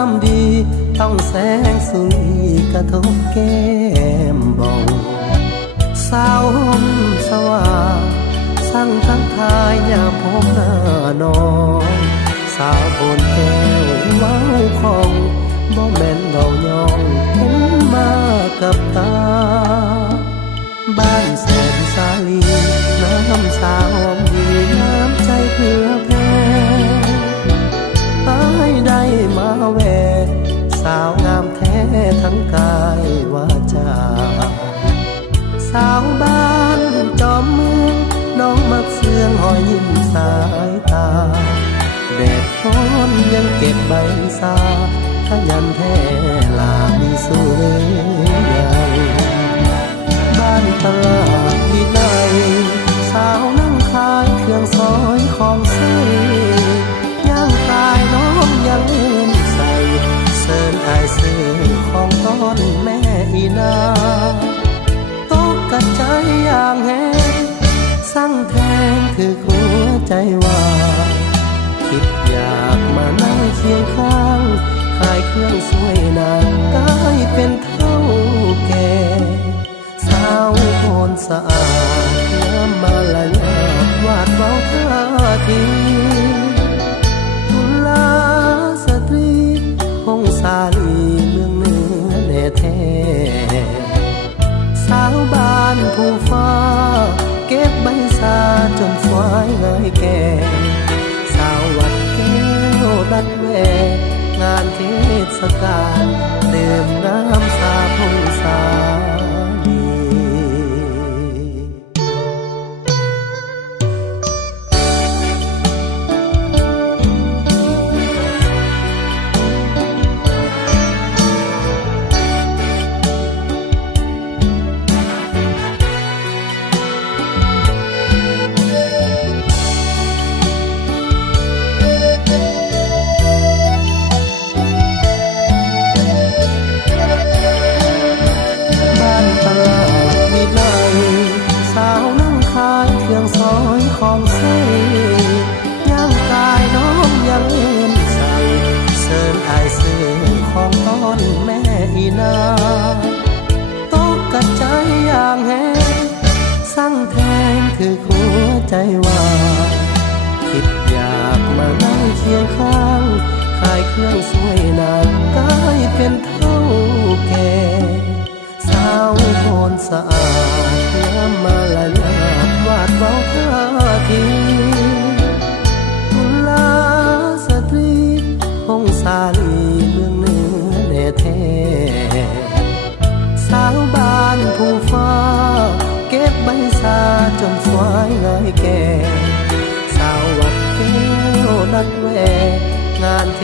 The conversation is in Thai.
ามดีต้องแสงสุรีกระทบแก้มบ่งสาวห่มสว่างสั่งทักทายยามพบหน้าน้องสาวบนแก้วเว้าของบ่แม่นเว้ายองเห็นมากับตาบ้านแสนสาลีน้ำสาวหอมดีน้ำใจเพื่อแพ้อ้ายได้มาแวะสาวงามแท้ทั้งกายวาจาสาวบ้านจอมเมืองน้องมักเสื่องหอยยิ้มสายตาแดดร้อนยังเก็บใบสาขยันแท้ลามีสู้เลยบ้านตลาดวิไลสาวนั่งขายเครื่องซอยของใส่ย่างกายน้องยังเล่นใส่เสิร์นอายเสื้อของต้นแม่อีนาตกกระใจอย่างแห้งสั่งแทงคือหัวใจว่าคิดอยากมานั่งเคียงข้างขายเครื่องสวยนางกลายเป็นเท่าแก่สาวโพนสะอาดน้ำมาละยาดวาดเบาท่าทีทุลาสตรีพงสาลีเมืองเหนือแน่แท้สาวบ้านผู้ฟ้าเก็บใบสาจนสวยเงยแก่สาววัดแก้วดัดแวงานเทศกาลดื่มน้ำสาพงสาลีของใส่ย่างกายน้องยังเล่นใส่เสิร์นอายเสื้อของต้นแม่อีนาตกกระใจอย่างแห้งสั่งแทงคือหัวใจว่าคิดอยากมานั่งเคียงข้างขายเครื่องสวยนางกลายเป็นเท่าแก่สาวโพนสะอาดน้ำมาละยาดวาดเบาท่าทีทุลาสตรีพงสาลีเมืองเหนือแน่แท้สาวบ้านผู้ฟ้าเก็บใบสาจนสวยเงยแก่สาววัดแก้วดัดแวงานเท